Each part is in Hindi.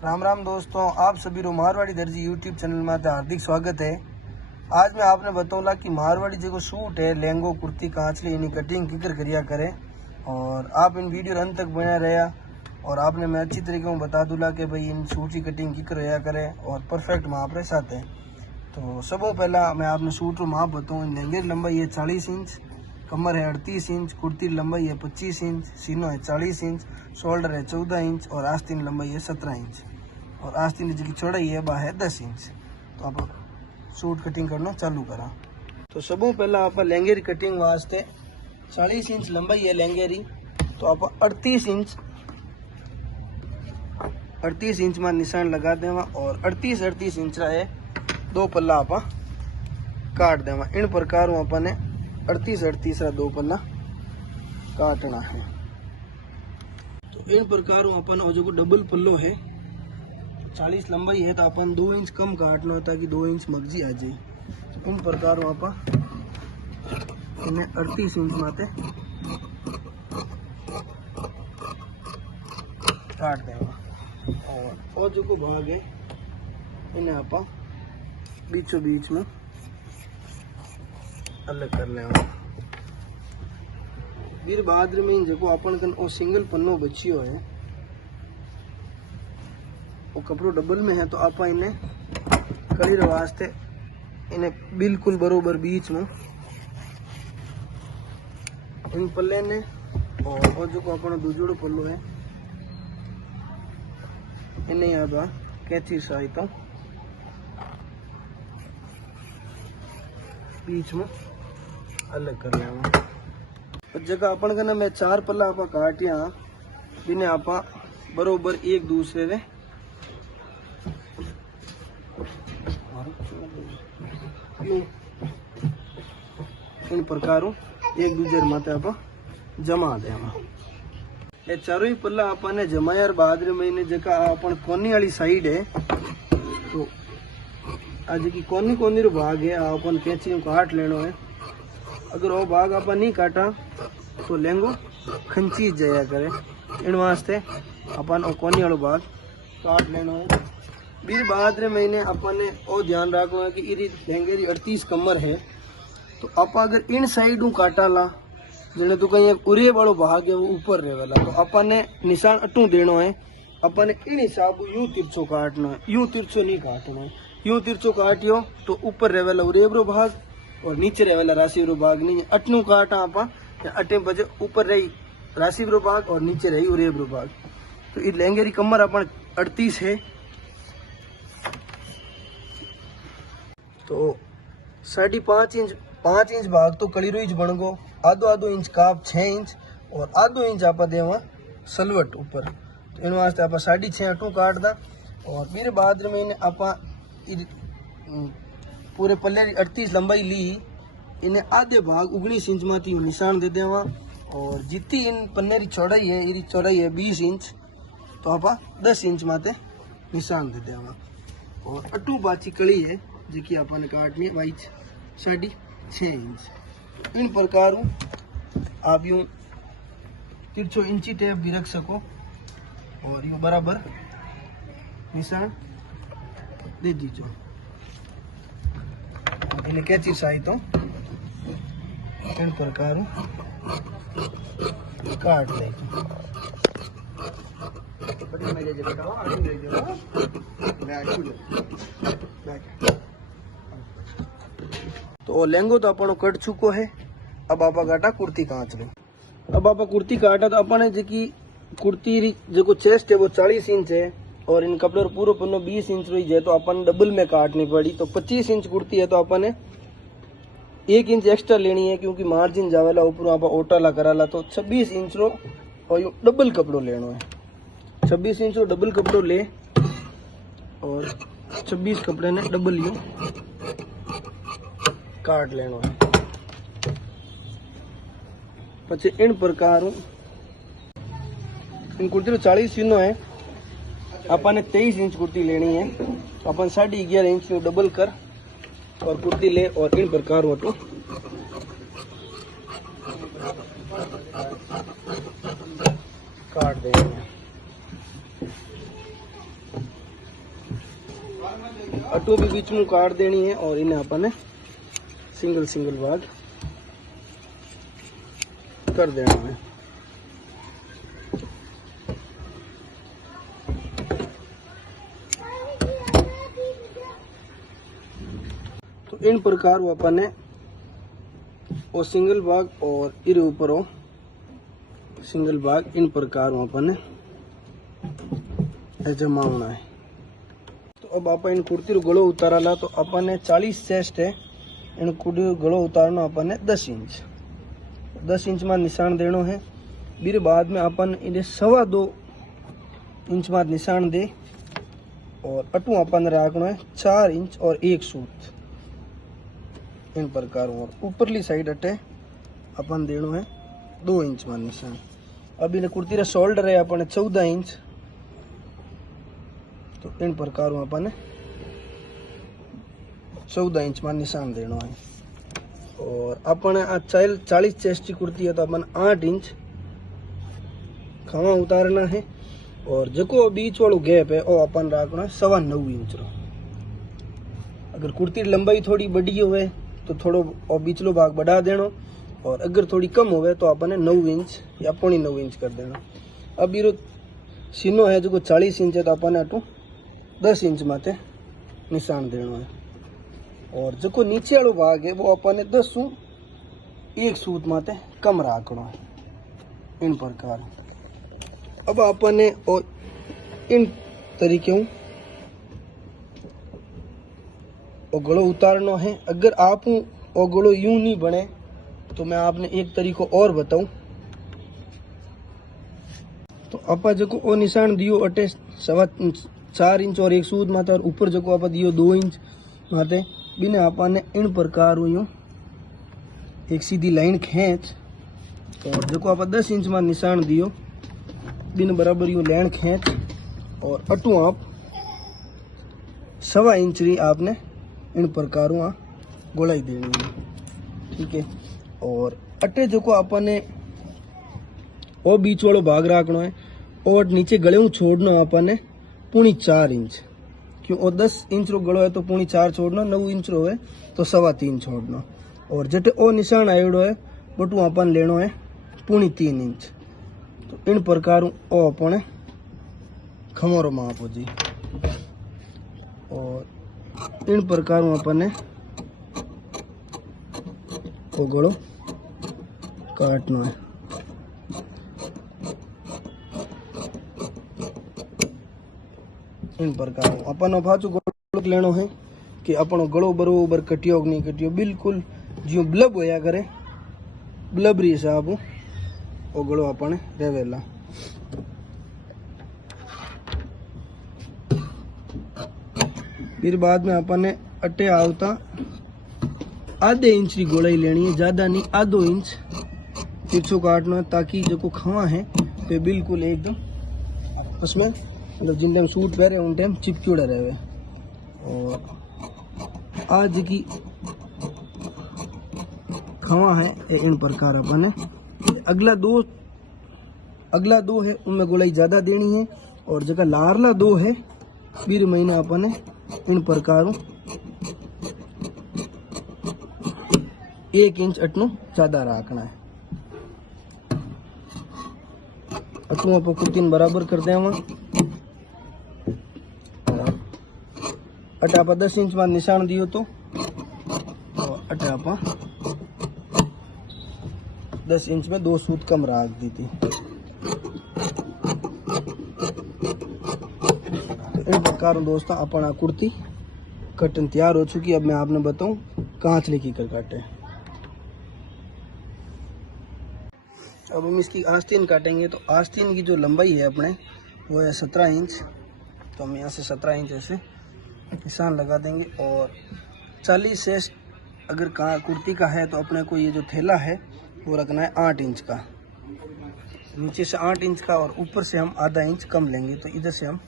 राम राम दोस्तों, आप सभी रो मारवाड़ी दर्जी यूट्यूब चैनल में हार्दिक स्वागत है। आज मैं आपने बताऊंगा कि मारवाड़ी जो सूट है लहंगो कुर्ती कांचली इनकी कटिंग किकर करिया करे और आप इन वीडियो अंत तक बना रहा और आपने मैं अच्छी तरीके से बता दूंगा कि भाई इन सूट की कटिंग किकर रहा करे और परफेक्ट माप रहे साथ है। तो सबसे पहला मैं आपने सूट रो माप बताऊँ। लहंगे की लंबाई है 40 इंच, कमर है 38 इंच, कुर्ती लंबाई है 25 इंच, सीनो है 40 इंच, शोल्डर है 14 इंच और आस्तीन लंबाई है 17 इंच और आस्तीन की चौड़ाई है वह है 10 इंच। तो आप सूट कटिंग करना चालू करा। तो सबों पहला आप लहंगे की कटिंग वास्ते 40 इंच लंबाई है लहंगे की, तो आप 38 इंच में निशान लगा देवा और 38 इंच है दो पल्ला आप काट देवा। इन प्रकार अपने 38 दो पल्ला काटना है। तो इन प्रकार अपन जो डबल पल्लो है 40 लंबाई है तो अपन 2 इंच कम काटना है ताकि 2 इंच मगजी आ जाए। तो इन प्रकार आप इन्हें 38 इंच माते काट देगा और जो भाग है इन्हें आप बीचों बीच में अलग कर लेंगे। फिर बाद में जो अपन कन ओ सिंगल पन्नो बचियो है वो कपड़ो डबल में है तो आप इन्हें कड़ी वास्ते इन्हें बिल्कुल बरोबर बीच में इन पल्ले ने और जो अपन दूजोड़ो पल्लो है इन्हें अब कैंची सहायता बीच में अलग कर लेंगे। जगह अपन का ना मैं 4 पल्ला आप काटिया जिन्हें आप बरोबर एक दूसरे ने इन प्रकार एक दूसरे माते आप जमा देवा। ये चारों ही पल्ला आपने जमाया बाद महीने जगह अपन कोनी वाली साइड है तो आज की कोनी रो भाग है अपन कैंची काट लेनो है। अगर वो भाग आप नहीं काटा तो लहंगो खंची जाया करे। इन वास्ते अपन वो कोनी वालो भाग काट लेनो है। फिर बाद महीने अपन वो ध्यान रखो है कि इरी लहंगे की 38 कमर है तो आप अगर इन साइड काटा ला जने तो कहीं उरे वालो भाग है वो ऊपर रहे वाला तो अपन ने निशान अटू देनो है। अपन इन हिसाब यूं तिरछो काटना है, यूं तिरछो नहीं काटना है। यूं तिरछो काटियो तो ऊपर रहे वाला उरेबरो भाग और नीचे रहे वाला राशिवरो भाग नहीं। अटनू काटा आप अटे बजे ऊपर रही राशिवरो भाग और नीचे रही उरेबरो भाग। तो ये लहंगे की कमर अपन 38 है तो 5.5 इंच भाग तो कड़ी रोज बन गो। आधो इंच काप 6 इंच और आधो इंच आप देवा सलवट ऊपर। तो इन वास्ते आप 6.5 अटू काट दा और फिर बाद में आप पूरे पल्ले 38 लंबाई ली इन्हें आधे भाग 19 इंच माती निशान दे देवा और जितनी इन पन्ने की चौड़ाई है इरी चौड़ाई है 20 इंच तो आप 10 इंच माते निशान दे देवा और अटू बाची कड़ी है जिकी अपन काटनी वाई 6.5 इंच। इन प्रकार आप यूं तिरछो इंची टेप भी रख सको और यूं बराबर निशान दे दीजो। इन्हें कैची सहायता इन प्रकार काट ले। तो लहंगो तो अपन कट चुको है। अब आप काटा कुर्ती काट लो। अब आप कुर्ती काटा तो अपने जी कुर्ती जो चेस्ट है वो 40 इंच है और इन कपड़े पूरा पन्नो 20 इंच रही है तो अपन डबल में काटनी पड़ी। तो 25 इंच कुर्ती है तो अपन 1 इंच एक्स्ट्रा लेनी है क्योंकि मार्जिन जावेला ऊपर आप ओटाला कराला तो 26 इंच रो और यू डबल कपड़ो लेनो है। 26 इंच रो डबल कपड़ो ले और 26 कपड़े ने डबल यू काट लेनो है। पछे इन प्रकार इन कुर्ती 40 सीनो है अपन 23 इंच कुर्ती लेनी है तो अपन 11.5 इंच डबल कर और कुर्ती ले और इन प्रकार तो काट देंगे। अटू भी बीच में काट देनी है और इन्हें अपन सिंगल सिंगल भाग कर देना है। तो इन प्रकार वो अपन ने वो सिंगल भाग और इर ऊपर वो सिंगल भाग इन प्रकार वो अपन ने जमावना है। तो अब आप इन कुर्ती रो गलो उताराला तो अपन ने 40 चेस्ट है, इन कुर्ती रो गलो उतारना अपन ने 10 इंच में निशान देनो है। फिर बाद में अपन इन्हें 2.25 इंच में निशान दे और अटू अपन रखना है 4 इंच और 1 सूत इन प्रकार। और ऊपरली साइड अटे अपन देनो है 2 इंच में निशान। अब इन कुर्ती रा शोल्डर है अपन 14 इंच, तो इन प्रकार अपन 14 इंच में निशान देनो है। और अपन 40 चेस्ट की कुर्ती है तो अपन 8 इंच खवा उतारना है। और जो बीच वालों गैप है वो अपन रखना 9.25 इंच रो। अगर कुर्ती लंबाई थोड़ी बड़ी होवे तो थोड़ो और बीचलो भाग बढ़ा देनो, और अगर थोड़ी कम होवे तो अपन 9 इंच या 9.25 इंच कर देना। अब ये सीनो है जो 40 इंच है तो अपन अटू 10 इंच माते निशान देना है। और जो नीचे वालों भाग है वो अपन 10 1 सूत माते कम रखना है इन प्रकार। अब अपन इन तरीके गलो उतारना है। अगर आप गलो यूं नहीं बने तो मैं आपने एक तरीको और बताऊं। तो आपा जो निशान दियो अटे 4 इंच और 1 सूत माते, और ऊपर जो आप दियो 2 इंच माते, बिने आपने इन प्रकार यूं एक सीधी लाइन खींच, और जो आप 10 इंच में निशान दियो बिन बराबर यूं लाइन खींच, और अटू आप 1.25 इंच री आपने इन प्रकार गोलाई देनी है। ठीक है। और अटे जो आपने वो बीच वालों भाग रखना है और नीचे गले छोड़ना आपने 4.25 इंच, क्यों और 10 इंच रो गलो है तो 4.25 छोड़ना, 9 इंच रो है तो 3.25 छोड़ना। और जटे ओ निशान आयोडो है बटू अपन लेनो है 3.25 इंच। तो इन प्रकार ओ अपने खमोरो माप हो जी। और इन प्रकार अपन वो गलो काटना है। इन प्रकार अपन पाचो गलो लेनो है कि अपन गलो बरोबर कटियो नहीं कटियो, बिल्कुल जो ब्लब होया करे ब्लब री हिसाब वो गलो अपन रेवेला। फिर बाद में अपन ने अटे आवता आधे इंच की गोलाई लेनी है, ज्यादा नहीं, आधो इंच तिरछो काटना है, ताकि जो खवा है तो बिल्कुल एकदम उसमें मतलब जिन टाइम सूट पहरे उन टाइम चिपक्योड़ा रहे। और आज की खवा है इन प्रकार अपन है। अगला दो है उनमें गोलाई ज्यादा देनी है, और जगह लारला 2 है फिर महीना अपन है इन प्रकार 1 इंच अटनू ज्यादा रखना है। अटू आप कुर्ती बराबर कर दे। अटे आप 10 इंच में निशान दियो तो अटे आप 10 इंच में 2 सूत कम रख दी थी। तो इन प्रकार दोस्तों अपना कुर्ती कटन तैयार हो चुकी। अब मैं आपने बताऊं कहाँ से लेकर काटे। अब हम इसकी आस्तीन काटेंगे। तो आस्तीन की जो लंबाई है अपने वो है 17 इंच। तो हम यहाँ से 17 इंच ऐसे निशान लगा देंगे। और 40 चेस्ट अगर कुर्ती का है तो अपने को ये जो थैला है वो रखना है 8 इंच का, नीचे से 8 इंच का, और ऊपर से हम आधा इंच कम लेंगे। तो इधर से हम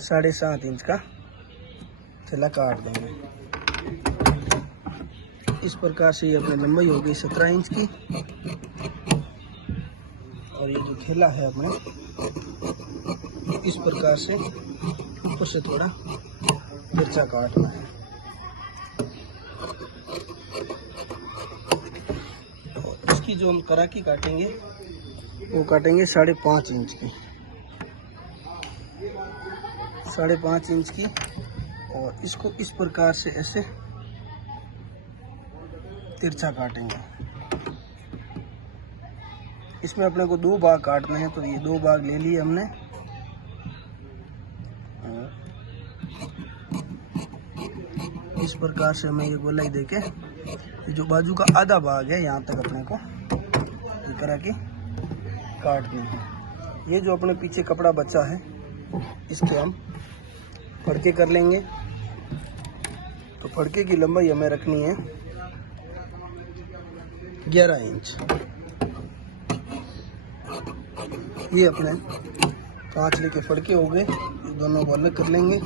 7.5 इंच का थैला काट देंगे। इस प्रकार से ये अपनी लंबाई हो गई 17 इंच की। और ये जो थैला है अपने इस प्रकार से ऊपर से थोड़ा तिरछा काटना है। और इसकी जो हम कराकी काटेंगे वो काटेंगे 5.5 इंच की, 5.5 इंच की। और इसको इस प्रकार से ऐसे तिरछा काटेंगे। इसमें अपने को 2 भाग काटने हैं, तो ये 2 भाग ले लिए हमने। इस प्रकार से हमें ये गोलाई देके जो बाजू का आधा भाग है यहाँ तक अपने को इस तरह की काटनी है। ये जो अपने पीछे कपड़ा बचा है इसके हम फड़के कर लेंगे। तो फड़के की लंबाई हमें रखनी है 11 इंच। ये अपने कांचले के फड़के हो गए, दोनों को अलग कर लेंगे।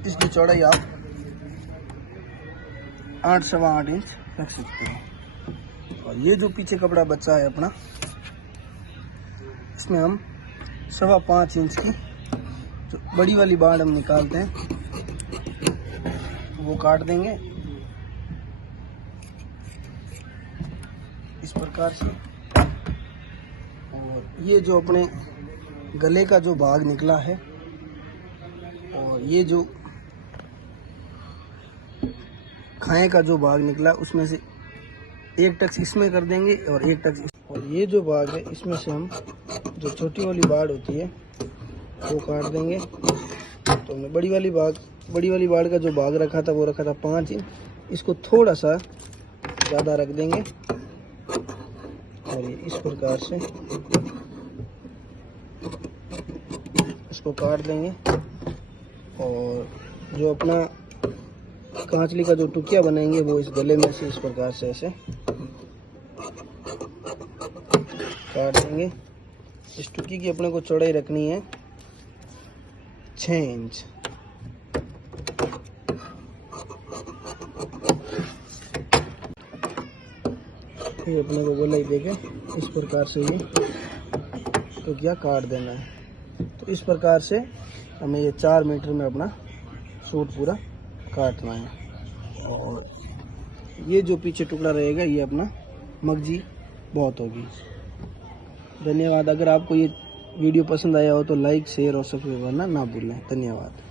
इसकी चौड़ाई आप 8 सवा 8 इंच रख सकते हैं। और ये जो पीछे कपड़ा बचा है अपना, इसमें हम 5.25 इंच की जो बड़ी वाली बाड़ हम निकालते हैं वो काट देंगे इस प्रकार से। और ये जो अपने गले का जो भाग निकला है और ये जो खाए का जो भाग निकला उसमें से एक टक्स इसमें कर देंगे और एक टक्स और ये जो भाग है इसमें से हम जो छोटी वाली बाड़ होती है वो काट देंगे। तो हमने बड़ी वाली बाड़ का जो भाग रखा था वो रखा था 5 इंच, इसको थोड़ा सा ज़्यादा रख देंगे और ये इस प्रकार से इसको काट देंगे। और जो अपना कांचली का जो टुकिया बनाएंगे वो इस गले में से इस प्रकार से ऐसे काट देंगे। इस टुकी की अपने को चौड़ाई रखनी है 6 इंच। ये अपने को गोलाई देके इस प्रकार से ये टुकिया काट देना है। तो इस प्रकार से हमें ये 4 मीटर में अपना सूट पूरा काटना है। और ये जो पीछे टुकड़ा रहेगा ये अपना मगजी बहुत होगी। धन्यवाद। अगर आपको ये वीडियो पसंद आया हो तो लाइक, शेयर और सब्सक्राइब करना ना भूलें। धन्यवाद।